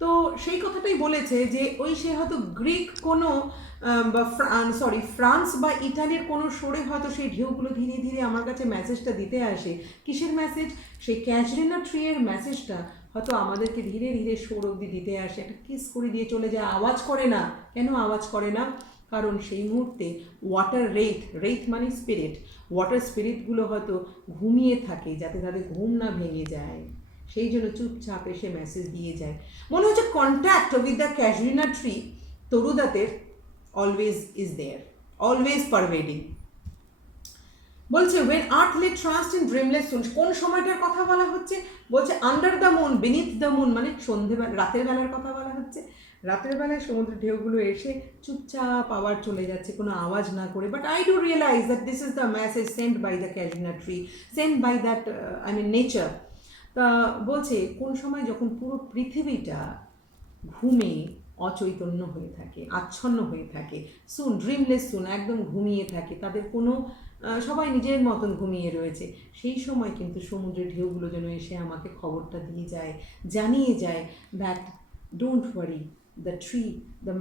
তো সেই কথাটাই বলেছে যে ওই সে হয়তো গ্রিক কোনো বা ফ্রান্স বা ইটালির কোনো সরে হয়তো সেই ঢেউগুলো ধীরে ধীরে আমার কাছে মেসেজটা দিতে আসে। কিসের মেসেজ? সেই ক্যাজরিনা ট্রিয়ের মেসেজটা হয়তো আমাদেরকে ধীরে ধীরে সোর অবধি দিতে আসে, একটা কিস করে দিয়ে চলে যায়, আওয়াজ করে না। কেন আওয়াজ করে না? কারণ সেই মুহূর্তে ওয়াটার রেথ মানে স্পিরিট, ওয়াটার স্পিরিটগুলো হয়তো ঘুমিয়ে থাকে, যাতে তাদের ঘুম না ভেঙে যায়, সেই জন্য চুপচাপ এসে মেসেজ দিয়ে যায়। মনে হচ্ছে contact with the casuarina tree তরুদাতের always is there, always pervading. বলছে when earth lay trust in dreamless soon, কোন সময়টার কথা বলা হচ্ছে? বলছে under the moon, beneath the moon, মানে সন্ধ্যেবেলা, রাতের বেলার কথা বলা হচ্ছে। রাতের বেলায় সমুদ্রের ঢেউগুলো এসে চুপচাপ আবার চলে যাচ্ছে কোনো আওয়াজ না করে। But I do realise that this is the message sent by the casuarina tree, sent by that nature. তা বলছে কোন সময় যখন পুরো পৃথিবীটা ঘুমে অচৈতন্য হয়ে থাকে, আচ্ছন্ন হয়ে থাকে, সুন, ড্রিমলেস সুন, একদম ঘুমিয়ে থাকে, তাদের কোনো সবাই নিজের মতন ঘুমিয়ে রয়েছে, সেই সময় কিন্তু সমুদ্রের ঢেউগুলো যেন এসে আমাকে খবরটা দিয়ে যায়, জানিয়ে যায় that don't worry, the tree, the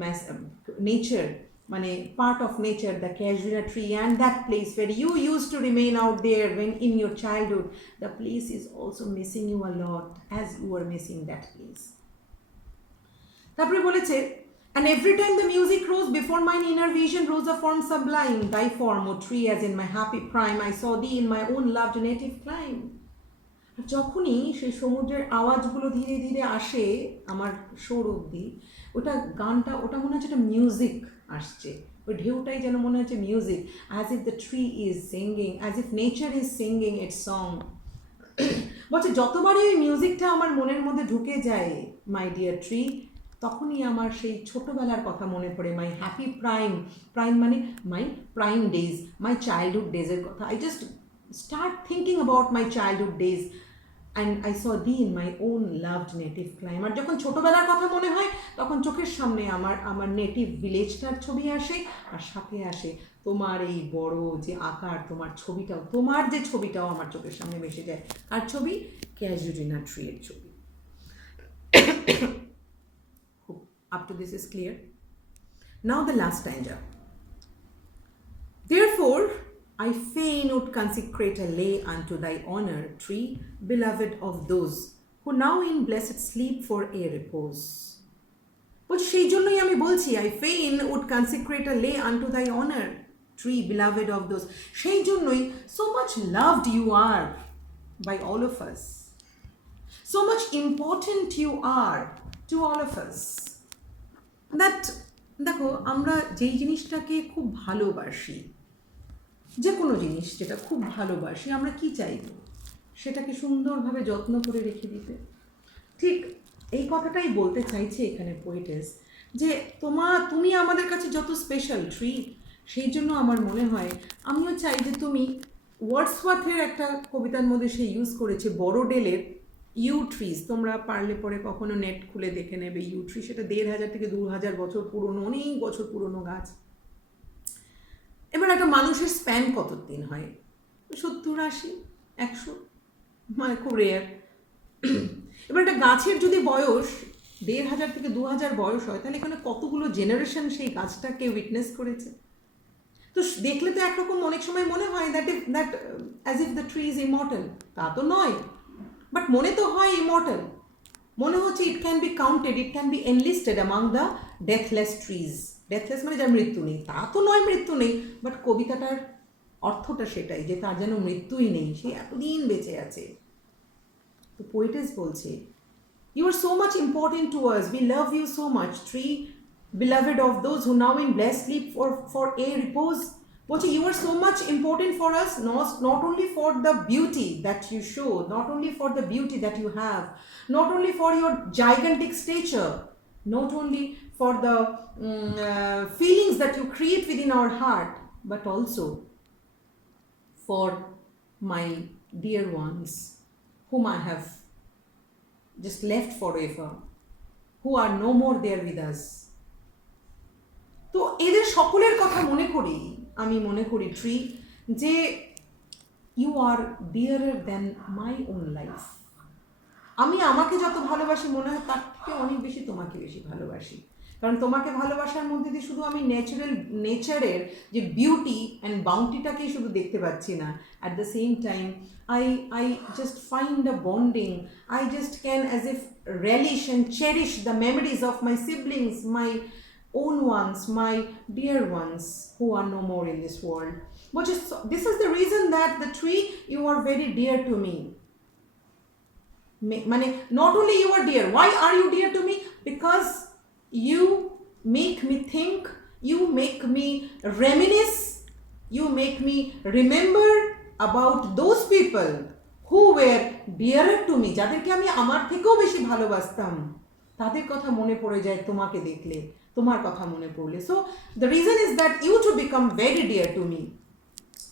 nature, মানে part of nature, the casuarina tree and that place where you used to remain out there when in your childhood, the place is also missing you a lot as you are missing that place. তারপরে বলেছে and every time the music rose before mine inner vision rose a form sublime, thy form O tree as in my happy prime I saw thee in my own loved native clime. আর যখনই সেই সমুদ্রের আওয়াজগুলো ধীরে ধীরে আসে আমার সুর অবধি, ওটা গানটা, ওটা মনে হচ্ছে একটা মিউজিক আসছে, ওই ঢেউটাই যেন মনে হচ্ছে music, as if the tree is singing, as if nature is singing its song. বলছে যতবারই ওই মিউজিকটা আমার মনের মধ্যে ঢুকে যায় মাই ডিয়ার ট্রি, তখনই আমার সেই ছোটোবেলার কথা মনে পড়ে, মাই হ্যাপি প্রাইম, প্রাইম মানে my prime days, my childhood ডেজের কথা। I just start thinking about my childhood days and I saw the in my own loved native clime. আর যখন ছোটোবেলার কথা মনে হয় তখন চোখের সামনে আমার নেটিভ ভিলেজটার ছবি আসে, আর সাথে আসে তোমার এই বড় যে আকার, তোমার ছবিটাও, তোমার যে ছবিটাও আমার চোখের সামনে ভেসে যায়। আর ছবি ক্যাজুরিনা ট্রিয়ের ছবি। Up to this is clear. Now the last stanza. Therefore, I fain would consecrate a lay unto thy honor, tree, beloved of those who now in blessed sleep for a repose. বলছি সেই জন্যই আমি বলছি, I fain would consecrate a lay unto thy honor, tree, beloved of those. সেই জন্যই so much loved you are by all of us. So much important you are to all of us. That দেখো, আমরা যেই জিনিসটাকে খুব ভালোবাসি, যে কোনো জিনিস যেটা খুব ভালোবাসি, আমরা কি চাইব? সেটাকে সুন্দরভাবে যত্ন করে রেখে দিতে। ঠিক এই কথাটাই বলতে চাইছে এখানে পোয়েটেস, যে তুমি আমাদের কাছে যত স্পেশাল ট্রি, সেই জন্য আমার মনে হয় আমিও চাই যে তুমি, ওয়ার্ডসওয়ার্থের একটা কবিতার মধ্যে সে ইউজ করেছে বড়োডেলের ইউ ট্রিজ, তোমরা পারলে পরে কখনো নেট খুলে দেখে নেবে ইউ ট্রি, সেটা 1500 থেকে 2000 বছর পুরনো, অনেক বছর পুরনো গাছ। এবার একটা মানুষের স্প্যান কত দিন হয়? 70, 80, 100, মানে খুব রেয়ার। এবার একটা গাছের যদি বয়স 1500 থেকে 2000 বয়স হয়, তাহলে এখানে কতগুলো জেনারেশন সেই গাছটাকে উইটনেস করেছে। তো দেখলে তো একরকম অনেক সময় মনে হয় that as if the tree is immortal. তা তো নয়, বাট মনে তো হয় ইমর্টাল। মনে হচ্ছে it can be counted, it can be enlisted among the deathless trees. Deathless মানে যার মৃত্যু নেই, তা তো নয় মৃত্যু নেই, বাট কবিতাটার অর্থটা সেটাই, যে তার যেন মৃত্যুই নেই, সে এতদিন বেঁচে আছে। তো পোয়েটেস বলছে, you are so much important to us, we love you so much, tree, beloved of those who now in blessed sleep for a repose. বলছে you are so much important for us, not only for the beauty that you show, not only for the beauty that you have, not only for your gigantic stature, not only for the feelings that you create within our heart, but also for my dear ones whom I have just left forever, who are no more there with us. তো এদের সকলের কথা মনে করি, আমি মনে করি ট্রি, যে you are dearer than my own life. আমি আমাকে যত ভালোবাসি মনে হয় তার থেকে অনেক বেশি তোমাকে বেশি ভালোবাসি। কারণ তোমাকে ভালোবাসার মধ্যে দিয়ে শুধু আমি নেচারের যে বিউটি অ্যান্ড বাউন্টিটাকেই শুধু দেখতে পাচ্ছি না, at the same time I just find a bonding. I just can as if relish and cherish the memories of my siblings, my own ones, my dear ones who are no more in this world. But this is the reason that the tree, you are very dear to me. Not only you are dear, why are you dear to me? Because you make me think, you make me reminisce, you make me remember about those people who were dearer to me, যাদেরকে আমি আমার থেকেও বেশি ভালোবাসতাম, তাদের কথা মনে পড়ে যায় তোমাকে দেখলে, তোমার কথা মনে পড়লে। So the reason is that you too become very dear to me.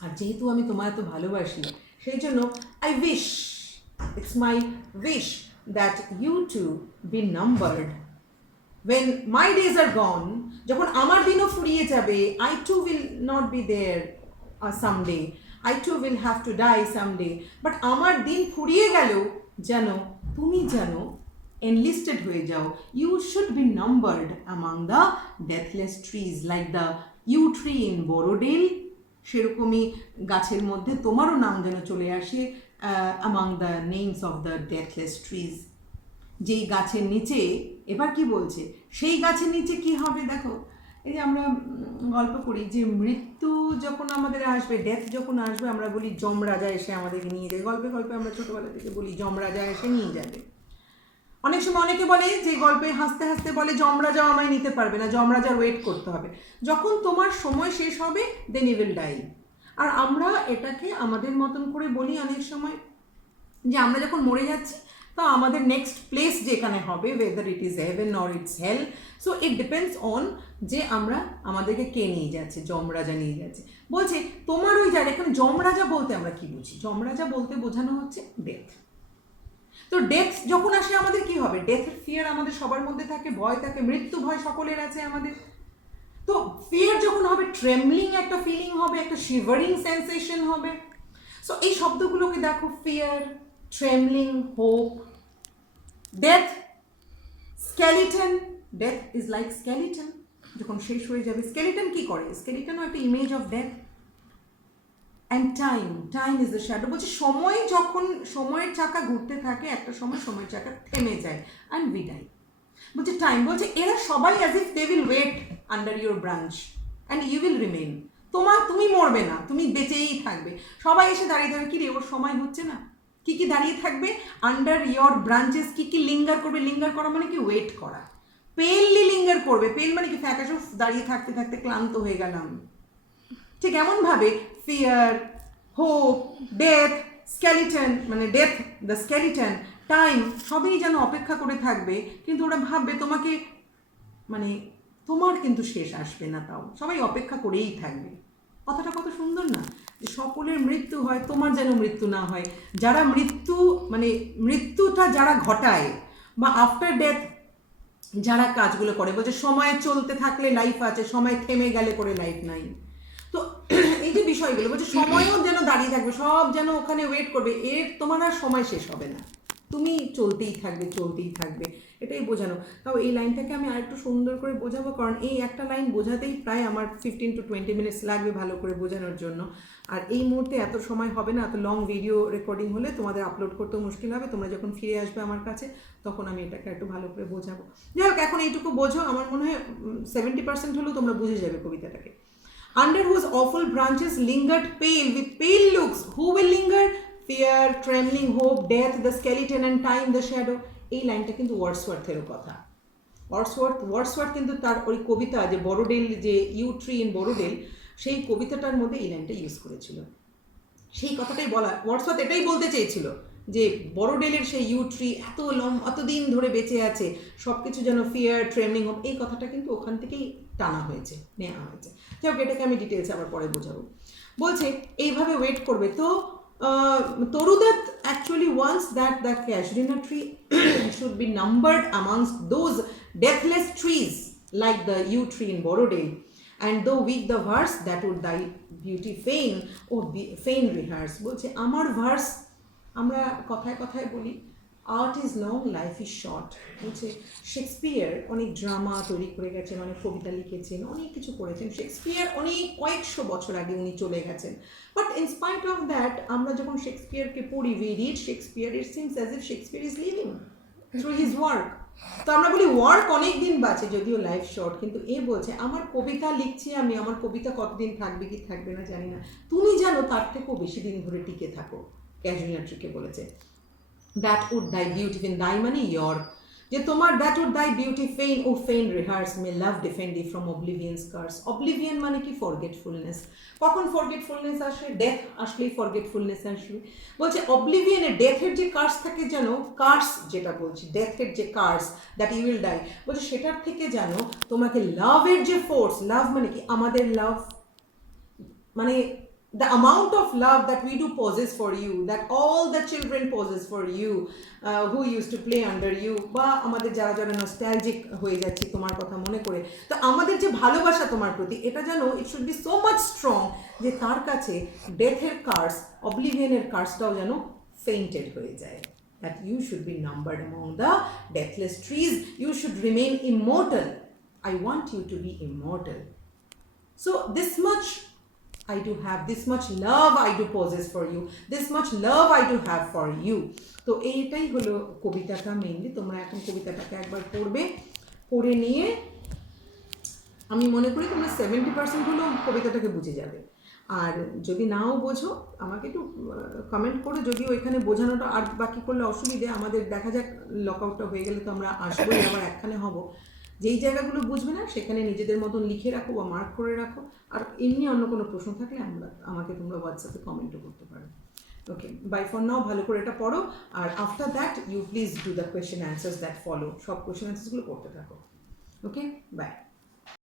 আর যেহেতু আমি তোমায় এত ভালোবাসি, সেই জন্য I wish, it's my wish that you too be numbered when my days are gone, যখন আমার দিনও ফুরিয়ে যাবে, I too will not be there someday, I too will have to die someday, but আমার দিন ফুরিয়ে গেলেও যেন তুমি যেন enlisted হয়ে যাও, you should be numbered among the deathless trees, like the yew tree in Borodale, সেরকমই গাছের মধ্যে তোমারও নাম যেন চলে আসে among the names of the deathless trees. যেই গাছের নিচে, এবার কি বলছে, সেই গাছের নিচে কি হবে দেখো, এই যে আমরা গল্প করি যে মৃত্যু যখন আমাদের আসবে, ডেথ যখন আসবে, আমরা বলি যমরাজা এসে আমাদেরকে নিয়ে যায়। গল্পে গল্পে আমরা ছোটোবেলা থেকে বলি যমরাজা এসে নিয়ে যাবে। অনেক সময় অনেকে বলে যে গল্পে হাসতে হাসতে বলে যমরাজাও আমায় নিতে পারবে না, যমরাজার ওয়েট করতে হবে, যখন তোমার সময় শেষ হবে দেন ইউ উইল ডাই। আর আমরা এটাকে আমাদের মতন করে বলি অনেক সময় যে আমরা যখন মরে যাচ্ছি তো আমাদের নেক্সট প্লেস যেখানে হবে, whether it is heaven or it's hell, so it depends on যে আমরা আমাদেরকে কে নিয়ে যাচ্ছে, যমরাজা নিয়ে যাচ্ছে। বলছে তোমার ওই যার, এখানে যমরাজা বলতে আমরা কি বুঝি? যমরাজা বলতে বোঝানো হচ্ছে ডেথ। তো ডেথ যখন আসে আমাদের কি হবে? ডেথের ফিয়ার আমাদের সবার মধ্যে থাকে, ভয় থাকে, মৃত্যু ভয় সকলের আছে আমাদের। তো ফিয়ার যখন হবে, ট্রেমলিং একটা ফিলিং হবে, একটা শিভারিং সেন্সেশন হবে। সো এই শব্দগুলোকে দেখো, fear, trembling, hope, death, skeleton. Death is like skeleton, যখন শেষ হয়ে যাবে। স্কেলিটন কি করে? স্কেলিটনও একটা image of death. And time, time is the shadow. বলছে সময় যখন, সময়ের চাকা ঘুরতে থাকে, একটা সময় সময়ের চাকা থেমে যায়, অ্যান্ড উই ডাই। বলছে টাইম, বলছে এরা সবাই as if they will wait under your branch and you will remain. তুমি মরবে না, তুমি বেঁচেই থাকবে। সবাই এসে দাঁড়িয়ে থাকবে, কি রে ওর সময় হচ্ছে না, কি কি দাঁড়িয়ে থাকবে আন্ডার ইয়োর ব্রাঞ্চেস, কি কি লিঙ্গার করবে। লিঙ্গার করা মানে কি? ওয়েট করা। পেললি লিঙ্গার করবে। পেল মানে কি? ফ্যাকাশে দাঁড়িয়ে থাকতে থাকতে ক্লান্ত হয়ে গেলাম। ঠিক এমনভাবে ফিয়ার, হোপ, ডেথ, স্কেলিটন, মানে ডেথ, দ্য স্কেলিটন, টাইম, সবই যেন অপেক্ষা করে থাকবে, কিন্তু ওরা ভাববে তোমাকে, মানে তোমার কিন্তু শেষ আসবে না, তাও সবাই অপেক্ষা করেই থাকবে। কথাটা কত সুন্দর না? যে সকলের মৃত্যু হয়, তোমার যেন মৃত্যু না হয়। যারা মৃত্যু, মানে মৃত্যুটা যারা ঘটায় বা আফটার ডেথ যারা কাজগুলো করে, বলছে সময় চলতে থাকলে লাইফ আছে, সময় থেমে গেলে করে লাইফ নাই। তো এই যে বিষয়গুলো বলছে, সময়ও যেন দাঁড়িয়ে থাকবে, সব যেন ওখানে ওয়েট করবে, তোমার আর সময় শেষ হবে না, তুমি চলতেই থাকবে, চলতেই থাকবে, এটাই বোঝানো। তাও এই লাইনটাকে আমি আরেকটু সুন্দর করে বোঝাবো, কারণ এই একটা লাইন বোঝাতেই প্রায় আমার 15 to 20 মিনিটস লাগবে ভালো করে বোঝানোর জন্য। আর এই মুহূর্তে এত সময় হবে না, এত লং ভিডিও রেকর্ডিং হলে তোমাদের আপলোড করতেও মুশকিল হবে। তোমরা যখন ফিরে আসবে আমার কাছে, তখন আমি এটাকে একটু ভালো করে বোঝাবো। যাই হোক, এখন এইটুকু বোঝো, আমার মনে হয় 70% হলেও তোমরা বুঝে যাবে কবিতাটাকে। Under whose awful branches lingered pale, with pale looks. Who will linger? Fear, trembling, hope, death, the skeleton, and time, the shadow. এই লাইনটা কিন্তু ওয়ার্ডসওয়ার্থেরও কথা। ওয়ার্ডসওয়ার্থ কিন্তু তার ওই কবিতা যে বড়োডেল, যে ইউ ট্রি ইন বড়োডেল, সেই কবিতাটার মধ্যে এই লাইনটা ইউজ করেছিল। সেই কথাটাই বলা, ওয়ার্ডসওয়ার্থ এটাই বলতে চেয়েছিল যে বড়োডেলের সেই ইউ ট্রি এতদিন ধরে বেঁচে আছে, সব কিছু যেন ফিয়ার, ট্রেমলিং হোপ, এই কথাটা কিন্তু ওখান থেকেই টানা হয়েছে, নেওয়া হয়েছে। যাই হোক, এটাকে আমি ডিটেলসে আবার পরে বোঝাবো। বলছে এইভাবে ওয়েট করবে। তো তরুদত্ত actually wants that the casuarina tree should be numbered amongst those deathless trees like the yew tree in Borodale, and though weak the verse that would thy beauty fain, fain rehearse। বলছে আমার ভার্স, আমরা কথায় কথায় বলি art is long, life is short. বলছে শেক্সপিয়ার অনেক ড্রামা তৈরি করে গেছেন, অনেক কবিতা লিখেছেন, অনেক কিছু করেছেন। শেক্সপিয়ার অনেক কয়েকশো বছর আগে উনি চলে গেছেন, বাট ইনস্পাইট অফ দ্যাট আমরা যখন শেক্সপিয়ারকে পড়ি, we read Shakespeare, it seems as if Shakespeare is living through his work. তো আমরা বলি ওয়ার্ক অনেক দিন বাঁচে, যদিও লাইফ শর্ট। কিন্তু এ বলছে আমার কবিতা লিখছি আমি, আমার কবিতা কতদিন থাকবে কি থাকবে না জানি না, তুমি জানো তার থেকেও বেশি দিন ধরে টিকে থাকো। ক্যাজুয়ালিনা ট্রিকে বলেছে that would thy beauty fain, thy মানে your, যে তোমার that would thy beauty fain, O fain rehearse, may love defend thee from oblivion's curse। oblivion মানে কি? forgetfulness। কখন forgetfulness আসে? ডেথ আসলেই forgetfulness আসবে। বলছে oblivion এর, ডেথের যে কার্স থাকে যেন, কার্স যেটা বলছি, ডেথের যে curse, that you will die, বলছে সেটার থেকে যেন তোমাকে লাভের যে ফোর্স, লাভ মানে কি? আমাদের লাভ মানে the amount of love that we do possess for you, that all the children possess for you, who used to play under you, বা আমাদের যারা যারা নস্টালজিক হয়ে যাচ্ছে তোমার কথা মনে করে, তো আমাদের যে ভালোবাসা তোমার প্রতি, এটা যেন it should be so much strong যে তার কাছে ডেথের কার্স, অবলিভিয়নের কার্সটাও যেন ফেইন্টেড হয়ে যায়। that you should be numbered among the deathless trees, you should remain immortal, I want you to be immortal, so this much I do have, this much love I do possess for you, this much love I do have for you। তো এইটাই হলো কবিতাটা মেইনলি। তোমরা এখন কবিতাটাকে একবার পড়বে, পড়ে নিয়ে আমি মনে করি তোমরা 70% হলেও কবিতাটাকে বুঝে যাবে। আর যদি নাও বোঝো আমাকে একটু কমেন্ট করো, যদিও এখানে বোঝানোটা আর বাকি করলে অসুবিধে, আমাদের দেখা যাক লকআউটটা হয়ে গেলে তো আমরা আসবোই, আবার একখানে হব। যেই জায়গাগুলো বুঝবে না সেখানে নিজেদের মতন লিখে রাখো বা মার্ক করে রাখো। আর এমনি অন্য কোনো প্রশ্ন থাকলে আমাকে তোমরা হোয়াটসঅ্যাপে কমেন্টও করতে পারো। ওকে, বাই ফর নাও, ভালো করে এটা পড়ো, আর after that you please do the question answers that follow, সব কোয়েশ্চেন অ্যান্সার্সগুলো করতে থাকো। Okay, by.